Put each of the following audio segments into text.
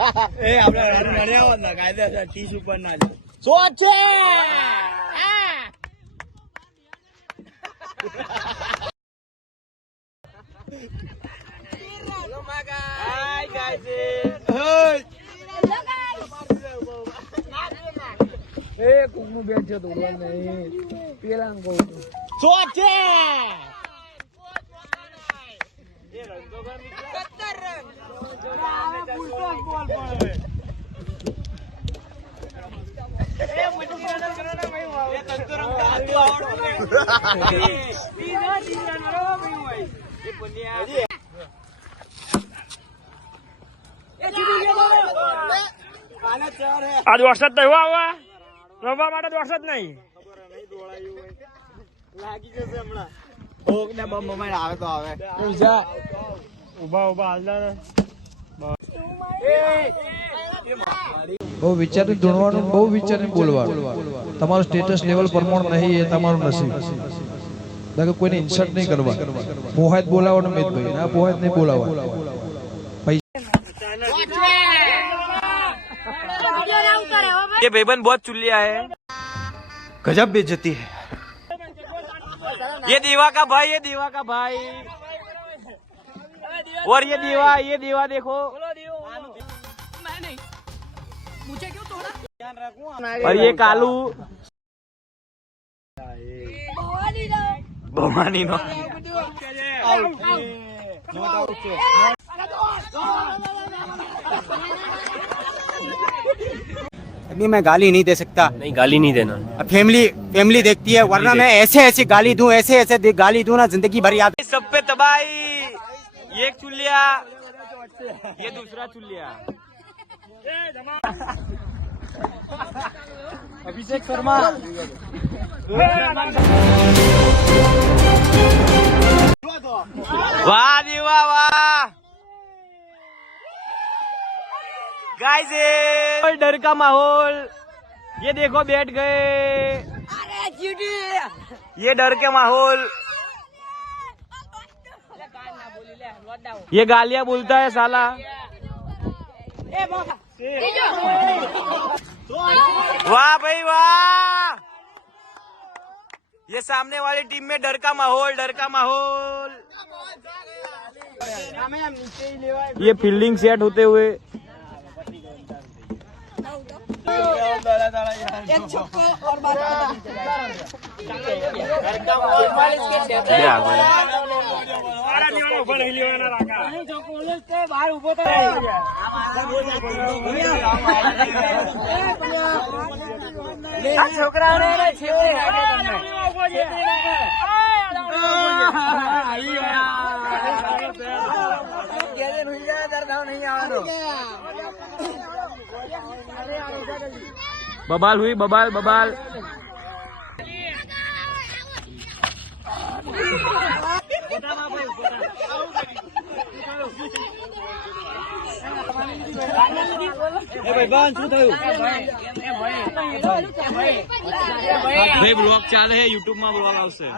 એ આપણે મળ્યા હોત ને કાયદેસર 30 ઉપર ના છે. શોટ છે. Hi guys. એ કોકનું બેટ છે તોડવા નહીં. પેલા ને કહું છું. શોટ છે. એ રન તો કર નીકળ્યા. 17 રન. આવે પૂરતો બોલ પડે. એ મુઠ્ઠી રન કરો ને ભાઈ વાવ. એ તંતો રમતા હતું આવડો ને. દીના રો ભાઈ. એ પુનિયા. એ જીતી ગયો. આને ચાર હે. આજ વરસાદ તો આવા રમવા માટે વરસાદ નહીં. ખબર નહીં દોડાયું હોય. લાગી જશે હમણાં. ઓક ને બમ બમાઈ આવે તો આવે. ઉભા હાલદાર બહુ વિચારી ધૂણવાનું, બહુ વિચારીને બોલવાનું. તમારું સ્ટેટસ લેવલ પ્રમાણ નહીં એ તમારું નસીબ. બાકી કોઈને ઇન્સલ્ટ નહીં કરવા. પોહાત બોલાવવાનું મિતભાઈ, ના પોહાત નહીં બોલાવવા. ये भाईबंद बहुत चुलिया है. गजब बेइज्जती है. ये दीवा का भाई, ये दीवा का भाई. और ये दीवा देखो. और ये कालू भवानी नो. अभी मैं गाली नहीं दे सकता. नहीं, गाली नहीं देना. फैमिली देखती है, वरना मैं ऐसे गाली दूं, ऐसे गाली दूं ना जिंदगी भर याद. सब पे तबाही. ये एक चुलिया, ये दूसरा चुलिया. अभिषेक शर्मा. वाह दीवा वाह. गाइस डर का माहौल. ये देखो बैठ गए. अरे चीटी. ये डर के माहौल. ये गालियां बोलता है साला. वाह भाई वाह. ये सामने वाली टीम में डर का माहौल. ये फील्डिंग सेट होते हुए एक छक्का और बात छोकरा बबाल हुई. बबाल भाई ब्लॉग चाले है यूट्यूब में. ब्लॉग આવશે.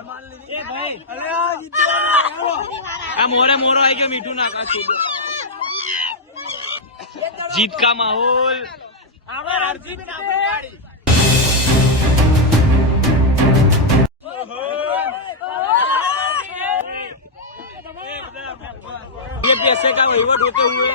આ મોરો આવી ગયો. મીઠું નાખા. जीत का माहौल. ये पैसे का वहीवट होते हुए